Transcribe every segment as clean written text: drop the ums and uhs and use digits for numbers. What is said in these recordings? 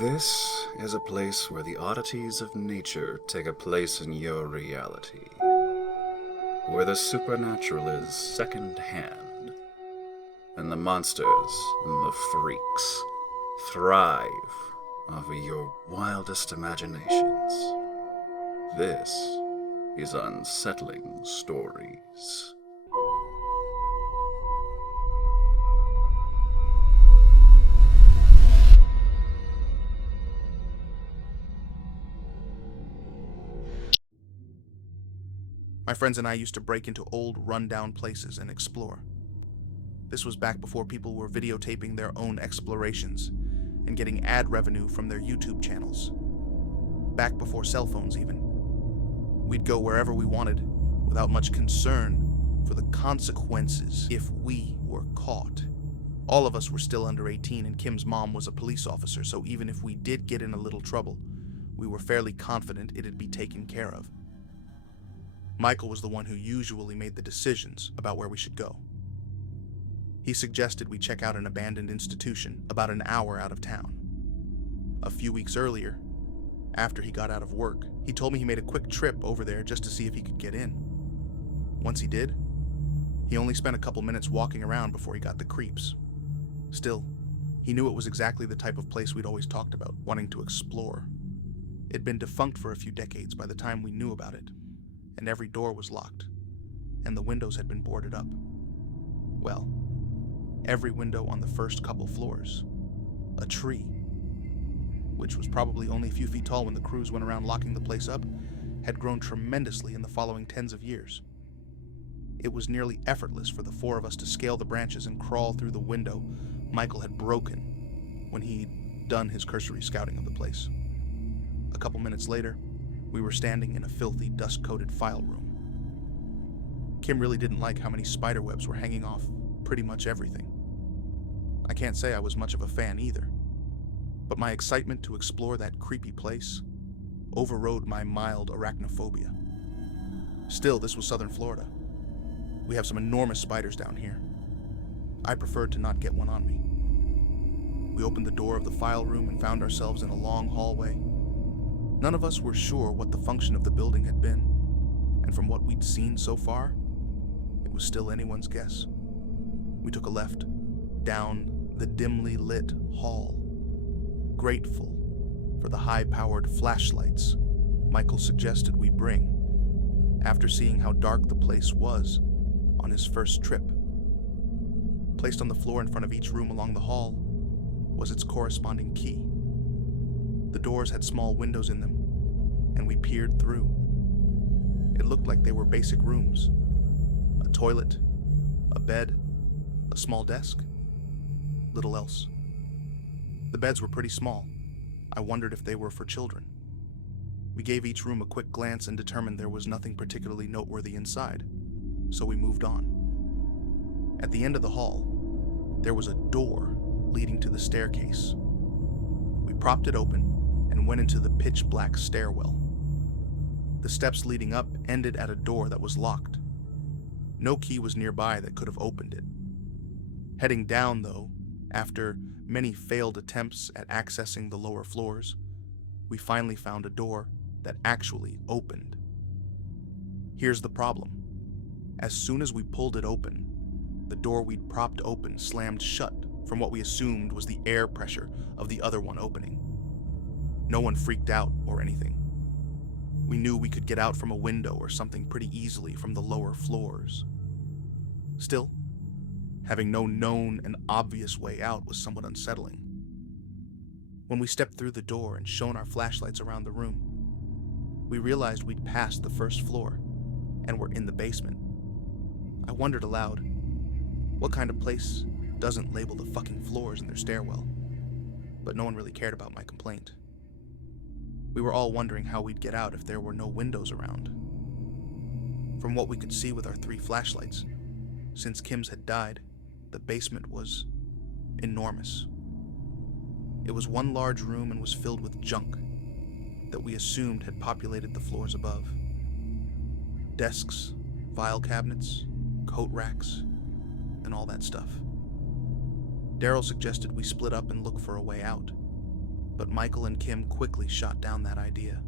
This is a place where the oddities of nature take a place in your reality. Where the supernatural is second hand, and the monsters and the freaks thrive over your wildest imaginations. This is Unsettling Stories. My friends and I used to break into old, run-down places and explore. This was back before people were videotaping their own explorations and getting ad revenue from their YouTube channels. Back before cell phones, even. We'd go wherever we wanted without much concern for the consequences if we were caught. All of us were still under 18, and Kim's mom was a police officer, so even if we did get in a little trouble, we were fairly confident it'd be taken care of. Michael was the one who usually made the decisions about where we should go. He suggested we check out an abandoned institution about an hour out of town. A few weeks earlier, after he got out of work, he told me he made a quick trip over there just to see if he could get in. Once he did, he only spent a couple minutes walking around before he got the creeps. Still, he knew it was exactly the type of place we'd always talked about, wanting to explore. It'd been defunct for a few decades by the time we knew about it, and every door was locked, and the windows had been boarded up. Well, every window on the first couple floors. A tree, which was probably only a few feet tall when the crews went around locking the place up, had grown tremendously in the following tens of years. It was nearly effortless for the four of us to scale the branches and crawl through the window Michael had broken when he'd done his cursory scouting of the place. A couple minutes later, we were standing in a filthy, dust-coated file room. Kim really didn't like how many spider webs were hanging off pretty much everything. I can't say I was much of a fan either, but my excitement to explore that creepy place overrode my mild arachnophobia. Still, this was southern Florida. We have some enormous spiders down here. I preferred to not get one on me. We opened the door of the file room and found ourselves in a long hallway. None of us were sure what the function of the building had been, and from what we'd seen so far, it was still anyone's guess. We took a left, down the dimly lit hall, grateful for the high-powered flashlights Michael suggested we bring after seeing how dark the place was on his first trip. Placed on the floor in front of each room along the hall was its corresponding key. The doors had small windows in them, and we peered through. It looked like they were basic rooms. A toilet, a bed, a small desk. Little else. The beds were pretty small. I wondered if they were for children. We gave each room a quick glance and determined there was nothing particularly noteworthy inside, so we moved on. At the end of the hall, there was a door leading to the staircase. We propped it open and went into the pitch-black stairwell. The steps leading up ended at a door that was locked. No key was nearby that could have opened it. Heading down, though, after many failed attempts at accessing the lower floors, we finally found a door that actually opened. Here's the problem. As soon as we pulled it open, the door we'd propped open slammed shut from what we assumed was the air pressure of the other one opening. No one freaked out or anything. We knew we could get out from a window or something pretty easily from the lower floors. Still, having no known and obvious way out was somewhat unsettling. When we stepped through the door and shone our flashlights around the room, we realized we'd passed the first floor and were in the basement. I wondered aloud, what kind of place doesn't label the fucking floors in their stairwell? But no one really cared about my complaint. We were all wondering how we'd get out if there were no windows around. From what we could see with our 3 flashlights, since Kim's had died, the basement was enormous. It was one large room and was filled with junk that we assumed had populated the floors above. Desks, file cabinets, coat racks, and all that stuff. Daryl suggested we split up and look for a way out, but Michael and Kim quickly shot down that idea.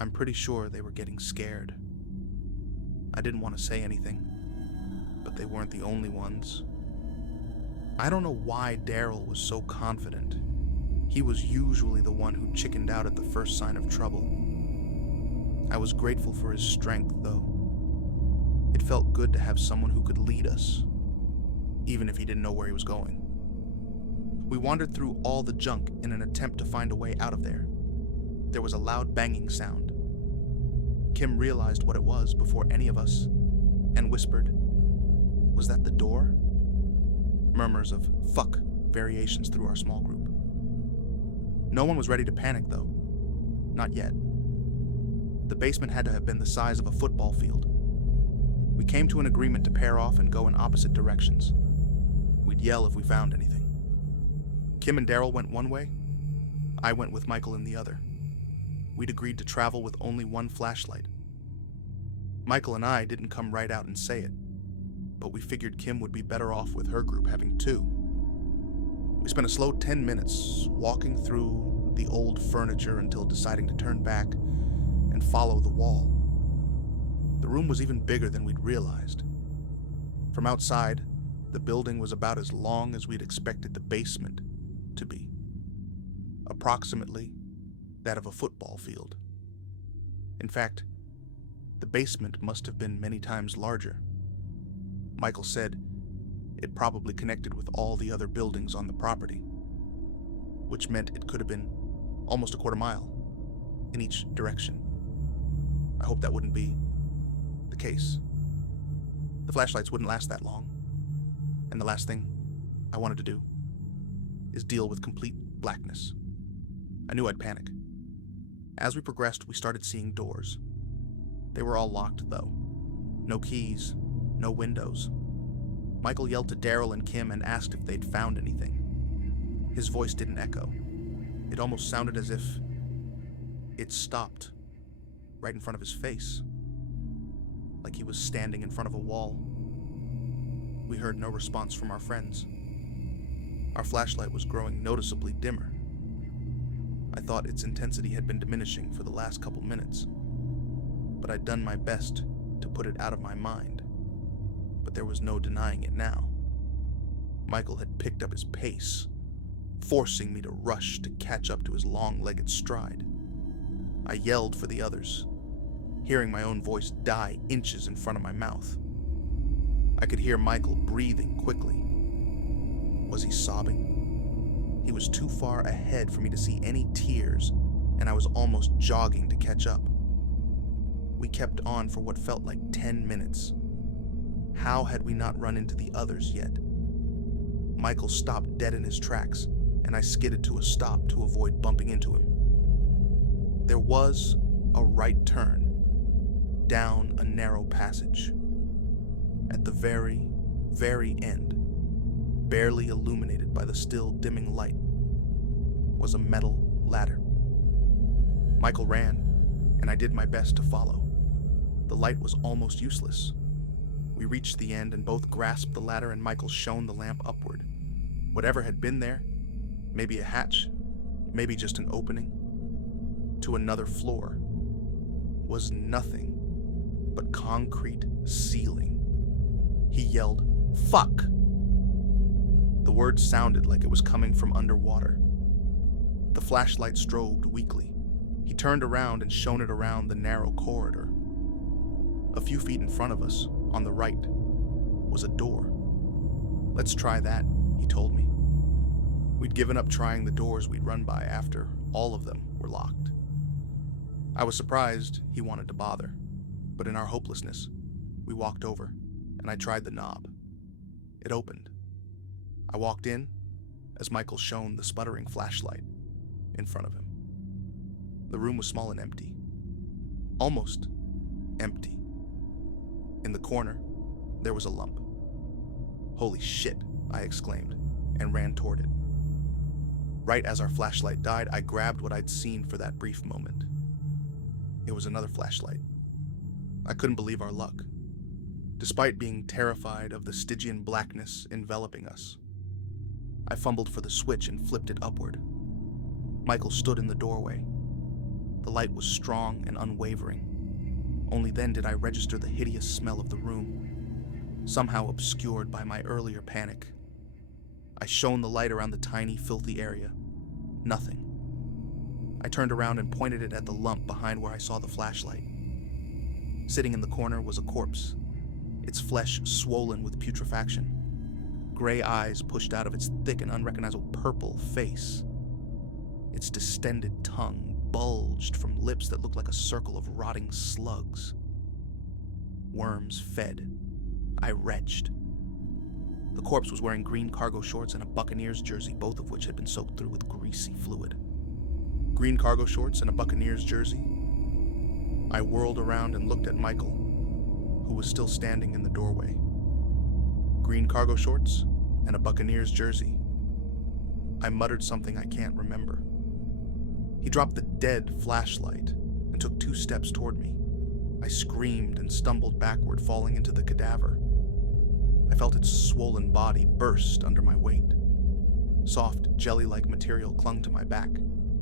I'm pretty sure they were getting scared. I didn't want to say anything, but they weren't the only ones. I don't know why Daryl was so confident. He was usually the one who chickened out at the first sign of trouble. I was grateful for his strength, though. It felt good to have someone who could lead us, even if he didn't know where he was going. We wandered through all the junk in an attempt to find a way out of there. There was a loud banging sound. Kim realized what it was before any of us, and whispered, "Was that the door?" Murmurs of "fuck" variations through our small group. No one was ready to panic, though. Not yet. The basement had to have been the size of a football field. We came to an agreement to pair off and go in opposite directions. We'd yell if we found anything. Kim and Daryl went one way. I went with Michael in the other. We'd agreed to travel with only one flashlight. Michael and I didn't come right out and say it, but we figured Kim would be better off with her group having two. We spent a slow 10 minutes walking through the old furniture until deciding to turn back and follow the wall. The room was even bigger than we'd realized. From outside, the building was about as long as we'd expected the basement to be. Approximately that of a football field. In fact, the basement must have been many times larger. Michael said it probably connected with all the other buildings on the property, which meant it could have been almost a quarter mile in each direction. I hope that wouldn't be the case. The flashlights wouldn't last that long, and the last thing I wanted to do is deal with complete blackness. I knew I'd panic. As we progressed, we started seeing doors. They were all locked, though. No keys, no windows. Michael yelled to Daryl and Kim and asked if they'd found anything. His voice didn't echo. It almost sounded as if it stopped right in front of his face, like he was standing in front of a wall. We heard no response from our friends. Our flashlight was growing noticeably dimmer. I thought its intensity had been diminishing for the last couple minutes, but I'd done my best to put it out of my mind. But there was no denying it now. Michael had picked up his pace, forcing me to rush to catch up to his long-legged stride. I yelled for the others, hearing my own voice die inches in front of my mouth. I could hear Michael breathing quickly. Was he sobbing? He was too far ahead for me to see any tears, and I was almost jogging to catch up. We kept on for what felt like 10 minutes. How had we not run into the others yet? Michael stopped dead in his tracks, and I skidded to a stop to avoid bumping into him. There was a right turn, down a narrow passage. At the very, very end, barely illuminated by the still dimming light, was a metal ladder. Michael ran, and I did my best to follow. The light was almost useless. We reached the end and both grasped the ladder, and Michael shone the lamp upward. Whatever had been there, maybe a hatch, maybe just an opening, to another floor, was nothing but concrete ceiling. He yelled, "Fuck!" The word sounded like it was coming from underwater. The flashlight strobed weakly. He turned around and shone it around the narrow corridor. A few feet in front of us, on the right, was a door. "Let's try that," he told me. We'd given up trying the doors we'd run by after all of them were locked. I was surprised he wanted to bother, but in our hopelessness, we walked over, and I tried the knob. It opened. I walked in as Michael shone the sputtering flashlight in front of him. The room was small and empty. Almost empty. In the corner, there was a lump. "Holy shit," I exclaimed, and ran toward it. Right as our flashlight died, I grabbed what I'd seen for that brief moment. It was another flashlight. I couldn't believe our luck. Despite being terrified of the Stygian blackness enveloping us, I fumbled for the switch and flipped it upward. Michael stood in the doorway. The light was strong and unwavering. Only then did I register the hideous smell of the room, somehow obscured by my earlier panic. I shone the light around the tiny, filthy area. Nothing. I turned around and pointed it at the lump behind where I saw the flashlight. Sitting in the corner was a corpse, its flesh swollen with putrefaction. Gray eyes pushed out of its thick and unrecognizable purple face. Its distended tongue bulged from lips that looked like a circle of rotting slugs. Worms fed. I retched. The corpse was wearing green cargo shorts and a Buccaneers jersey, both of which had been soaked through with greasy fluid. Green cargo shorts and a Buccaneers jersey. I whirled around and looked at Michael, who was still standing in the doorway. Green cargo shorts and a Buccaneers jersey. I muttered something I can't remember. He dropped the dead flashlight and took 2 steps toward me. I screamed and stumbled backward, falling into the cadaver. I felt its swollen body burst under my weight. Soft, jelly-like material clung to my back,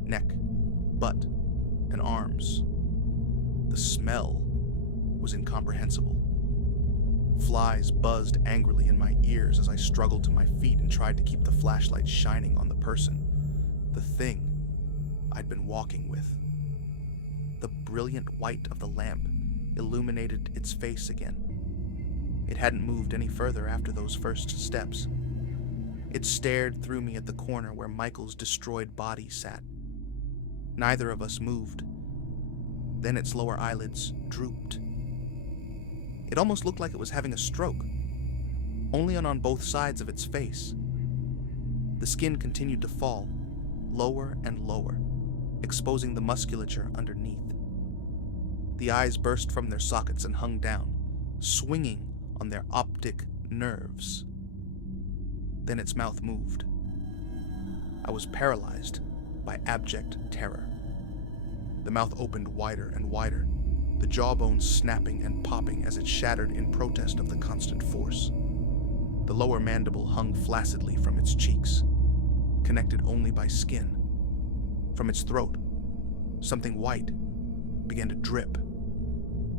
neck, butt, and arms. The smell was incomprehensible. Flies buzzed angrily in my ears as I struggled to my feet and tried to keep the flashlight shining on the person, the thing I'd been walking with. The brilliant white of the lamp illuminated its face again. It hadn't moved any further after those first steps. It stared through me at the corner where Michael's destroyed body sat. Neither of us moved. Then its lower eyelids drooped. It almost looked like it was having a stroke, only on both sides of its face. The skin continued to fall, lower and lower, exposing the musculature underneath. The eyes burst from their sockets and hung down, swinging on their optic nerves. Then its mouth moved. I was paralyzed by abject terror. The mouth opened wider and wider, the jawbones snapping and popping as it shattered in protest of the constant force. The lower mandible hung flaccidly from its cheeks, connected only by skin. From its throat, something white began to drip,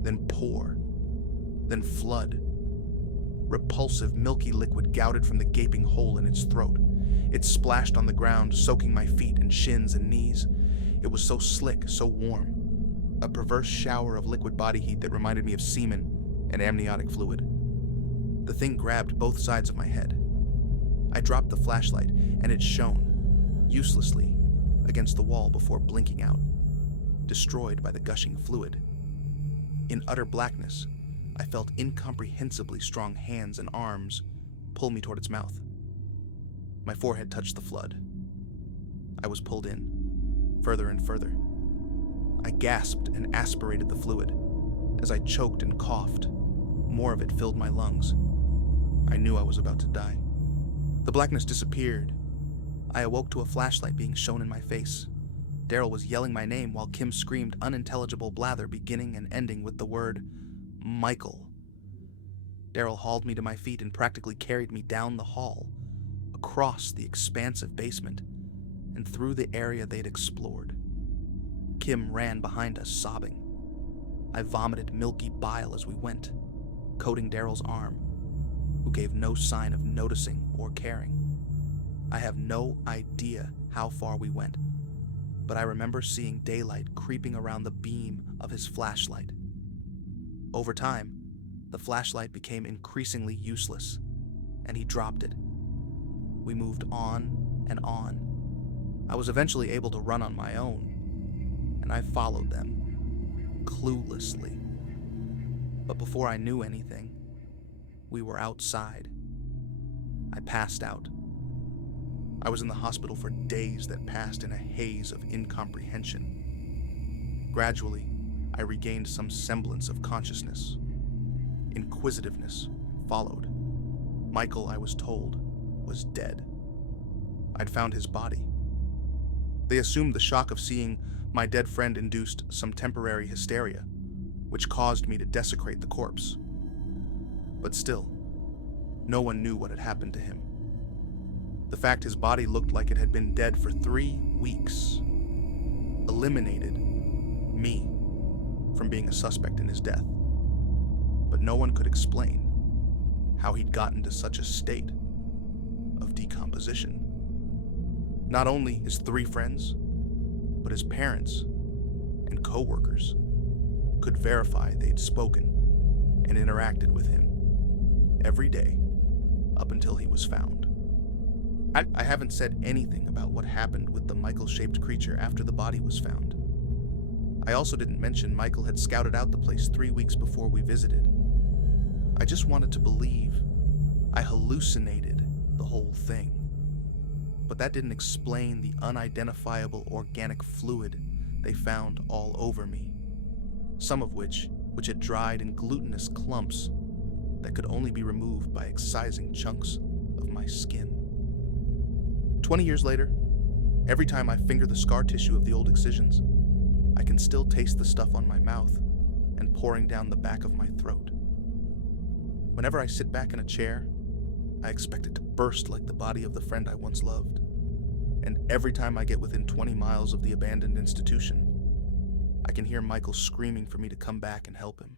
then pour, then flood. Repulsive, milky liquid gouted from the gaping hole in its throat. It splashed on the ground, soaking my feet and shins and knees. It was so slick, so warm. A perverse shower of liquid body heat that reminded me of semen and amniotic fluid. The thing grabbed both sides of my head. I dropped the flashlight, and it shone, uselessly, against the wall before blinking out, destroyed by the gushing fluid. In utter blackness, I felt incomprehensibly strong hands and arms pull me toward its mouth. My forehead touched the flood. I was pulled in, further and further. I gasped and aspirated the fluid. As I choked and coughed, more of it filled my lungs. I knew I was about to die. The blackness disappeared. I awoke to a flashlight being shown in my face. Daryl was yelling my name while Kim screamed unintelligible blather beginning and ending with the word Michael. Daryl hauled me to my feet and practically carried me down the hall, across the expansive basement, and through the area they'd explored. Kim ran behind us, sobbing. I vomited milky bile as we went, coating Daryl's arm, who gave no sign of noticing or caring. I have no idea how far we went, but I remember seeing daylight creeping around the beam of his flashlight. Over time, the flashlight became increasingly useless, and he dropped it. We moved on and on. I was eventually able to run on my own, and I followed them, cluelessly. But before I knew anything, we were outside. I passed out. I was in the hospital for days that passed in a haze of incomprehension. Gradually, I regained some semblance of consciousness. Inquisitiveness followed. Michael, I was told, was dead. I'd found his body. They assumed the shock of seeing my dead friend induced some temporary hysteria, which caused me to desecrate the corpse. But still, no one knew what had happened to him. The fact his body looked like it had been dead for 3 weeks eliminated me from being a suspect in his death. But no one could explain how he'd gotten to such a state of decomposition. Not only his 3 friends, but his parents and co-workers could verify they'd spoken and interacted with him every day up until he was found. I haven't said anything about what happened with the Michael-shaped creature after the body was found. I also didn't mention Michael had scouted out the place 3 weeks before we visited. I just wanted to believe I hallucinated the whole thing. But that didn't explain the unidentifiable organic fluid they found all over me, some of which had dried in glutinous clumps that could only be removed by excising chunks of my skin. 20 years later, every time I finger the scar tissue of the old excisions, I can still taste the stuff on my mouth and pouring down the back of my throat. Whenever I sit back in a chair, I expect it to burst like the body of the friend I once loved. And every time I get within 20 miles of the abandoned institution, I can hear Michael screaming for me to come back and help him.